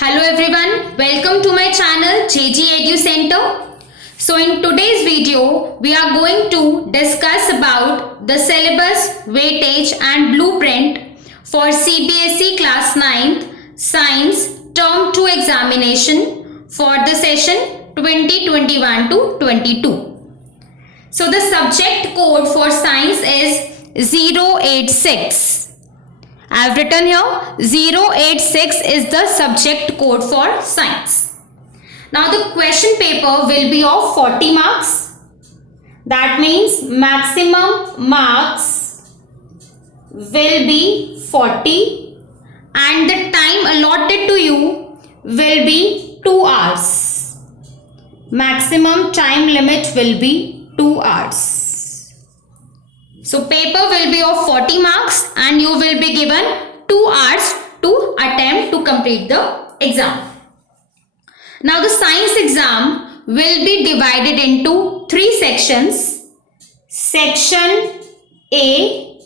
Hello everyone, welcome to my channel JG Edu Center. So in today's video, we are going to discuss about the syllabus, weightage and blueprint for CBSE class 9th Science Term 2 examination for the session 2021 to 22. So the subject code for science is 086. I have written here 086 is the subject code for science. Now the question paper will be of 40 marks. That means maximum marks will be 40 and the time allotted to you will be 2 hours. Maximum time limit will be 2 hours. So paper will be of 40 marks and you will be given 2 hours to attempt to complete the exam. Now the science exam will be divided into 3 sections. Section A,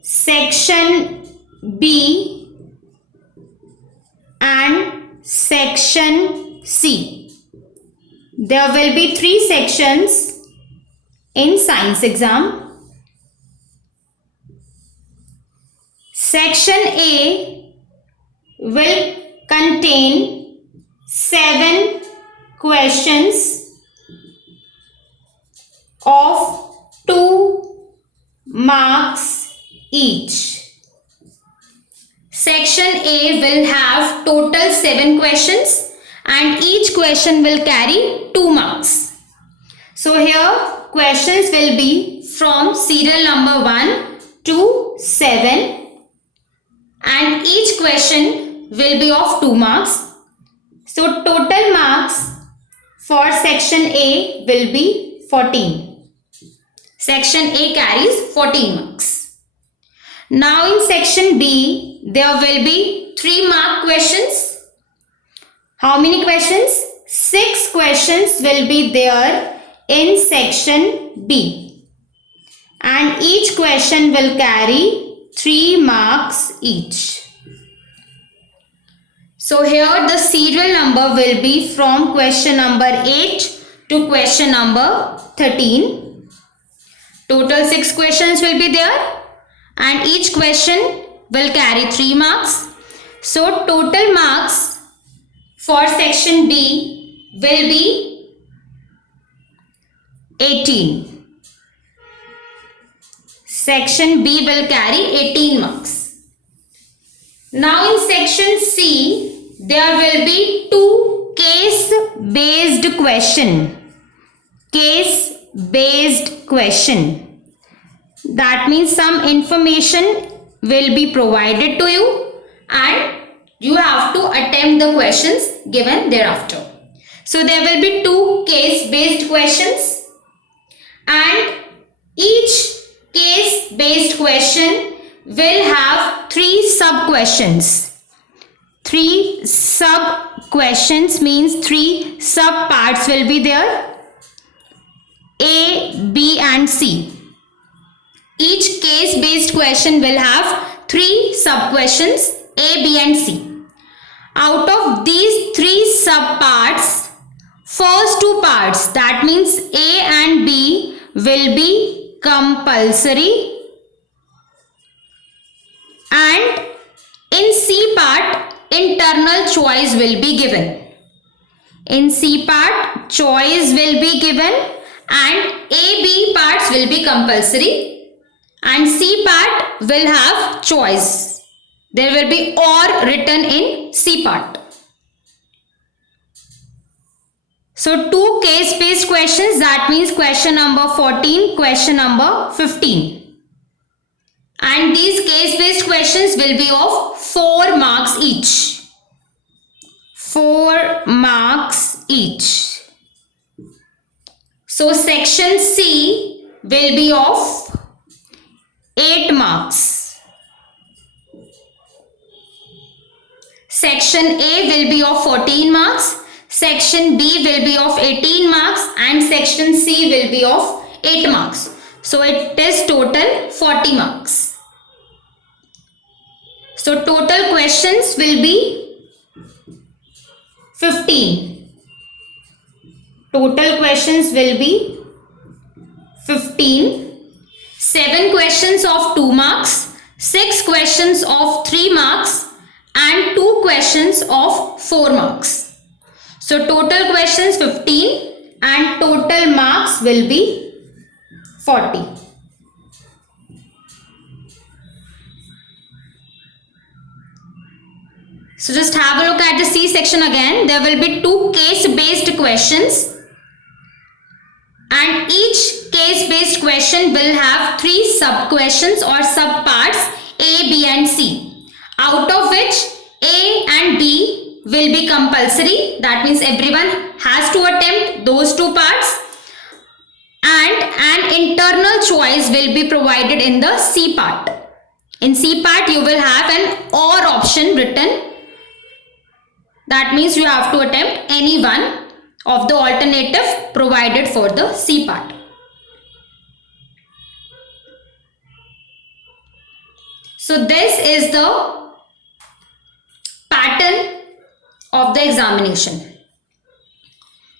Section B and Section C. There will be 3 sections in science exam. Section A will contain 7 questions of 2 marks each. Section A will have total 7 questions and each question will carry 2 marks. So here questions will be from serial number 1 to 7 and each question will be of 2 marks. So total marks for section A will be 14. Section A carries 14 marks. Now in section B there will be 3 mark questions. How many questions? 6 questions will be there in section B and each question will carry 3 marks each. So here the serial number will be from question number 8 to question number 13. Total 6 questions will be there and each question will carry 3 marks. So total marks for section B will be 18. Section B will carry 18 marks. Now in section C, there will be 2 case-based question. Case-based question. That means some information will be provided to you and you have to attempt the questions given thereafter. So there will be 2 case-based questions. And each case-based question will have 3 sub-questions. 3 sub-questions means 3 sub-parts will be there. A, B and C. Each case-based question will have 3 sub-questions A, B and C. Out of these 3 sub-parts, first 2 parts, that means A and B, will be compulsory and in C part internal choice will be given. In C part choice will be given and A, B parts will be compulsory and C part will have choice. There will be or written in C part. So 2 case-based questions, that means question number 14, question number 15. And these case-based questions will be of 4 marks each. 4 marks each. So section C will be of 8 marks. Section A will be of 14 marks. Section B will be of 18 marks and section C will be of 8 marks. So it is total 40 marks. So total questions will be 15. Total questions will be 15. 7 questions of 2 marks, 6 questions of 3 marks and 2 questions of 4 marks. So total questions 15 and total marks will be 40. So just have a look at the C section again. There will be 2 case-based questions and each case-based question will have 3 sub-questions or sub-parts A, B and C, out of which A and B will be compulsory. That means everyone has to attempt those 2 parts, and an internal choice will be provided in the C part. In C part you will have an OR option written. That means you have to attempt any one of the alternative provided for the C part. So this is the pattern of the examination.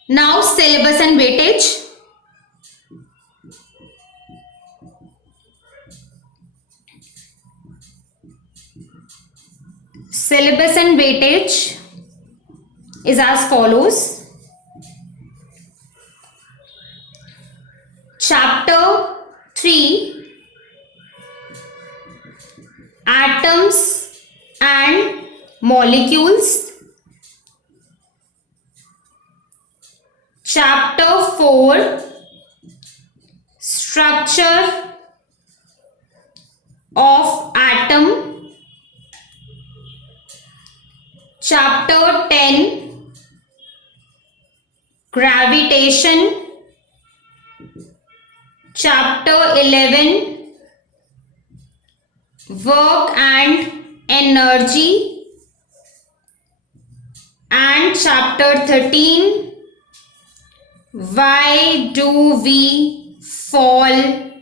Now syllabus and weightage. Syllabus and weightage is as follows. Chapter 3, Atoms and Molecules. Chapter 4, Structure of Atom. Chapter 10, Gravitation. Chapter 11, Work and Energy. And chapter 13, Why do we fall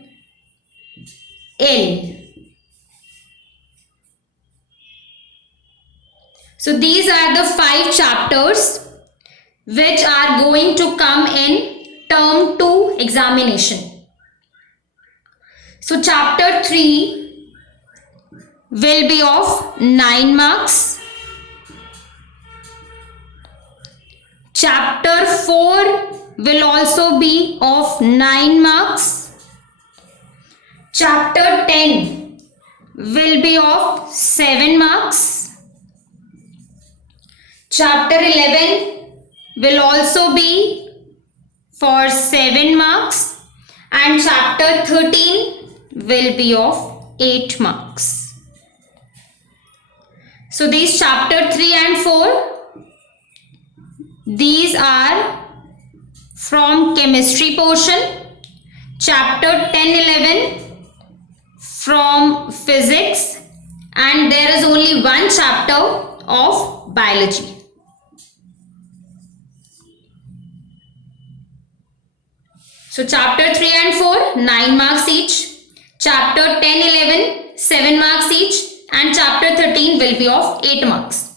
ill? So these are the 5 chapters which are going to come in term 2 examination. So chapter 3 will be of 9 marks. Chapter 4 will also be of 9 marks. Chapter 10 will be of 7 marks. Chapter 11 will also be for 7 marks and chapter 13 will be of 8 marks. So these chapter 3 and 4, these are from chemistry portion. Chapter 10, 11 from physics, and there is only one chapter of biology. So chapter 3 and 4, 9 marks each. Chapter 10, 11, 7 marks each. And chapter 13 will be of 8 marks.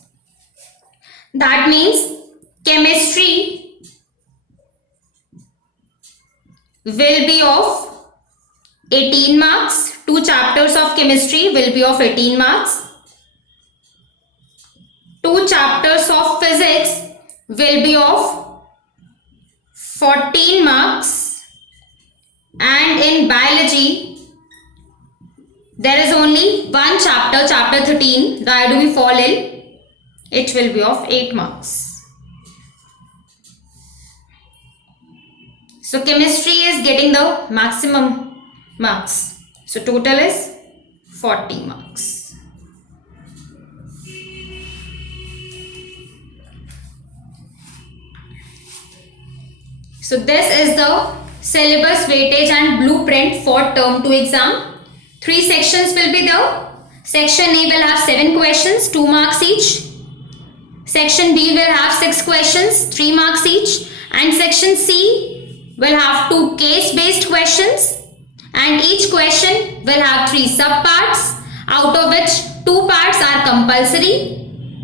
That means chemistry will be of 18 marks. 2 chapters of chemistry will be of 18 marks. 2 chapters of physics will be of 14 marks. And in biology, there is only one chapter, chapter 13, Why do we fall ill? It will be of 8 marks. So chemistry is getting the maximum marks. So total is 40 marks. So this is the syllabus, weightage and blueprint for term 2 exam. 3 sections will be there. Section A will have 7 questions, 2 marks each. Section B will have 6 questions, 3 marks each. And section C will have 2 case-based questions. And each question will have 3 subparts, out of which 2 parts are compulsory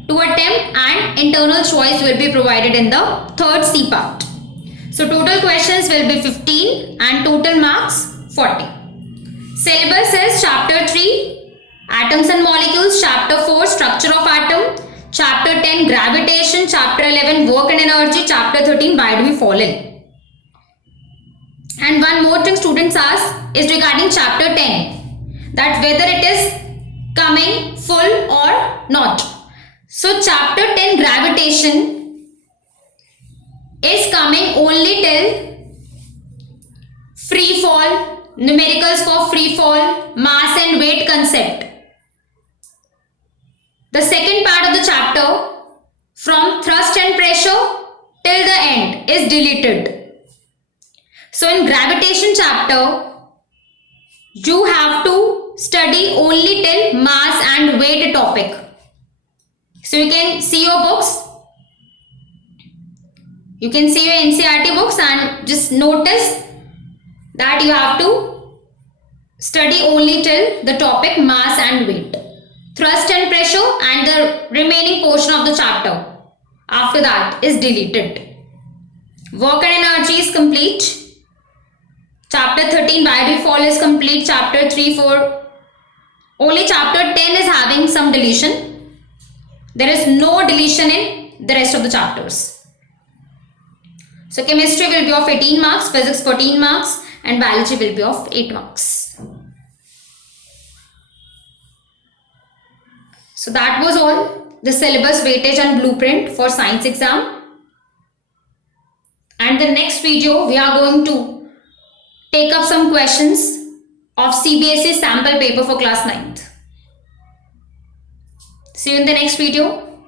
to attempt and internal choice will be provided in the third C part. So total questions will be 15 and total marks 40. Syllabus is chapter 3 atoms and molecules, chapter 4 structure of atom, chapter 10 gravitation, chapter 11 work and energy, chapter 13 why do we fall in. And one more thing students ask is regarding chapter 10, that whether it is coming full or not. So chapter 10 gravitation is coming only till free fall, numericals for free fall, mass and weight concept. The second part of the chapter from thrust and pressure till the end is deleted. So in gravitation chapter, you have to study only till mass and weight topic. So you can see your books. You can see your NCERT books and just notice that you have to study only till the topic mass and weight. Thrust and pressure and the remaining portion of the chapter after that is deleted. Work and energy is complete. Chapter 13 why do we fall is complete. Chapter 3, 4. Only chapter 10 is having some deletion. There is no deletion in the rest of the chapters. So chemistry will be of 18 marks, physics 14 marks and biology will be of 8 marks. So that was all the syllabus, weightage and blueprint for science exam. And the next video we are going to take up some questions of CBSE sample paper for class 9th. See you in the next video.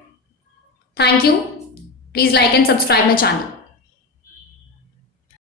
Thank you. Please like and subscribe my channel.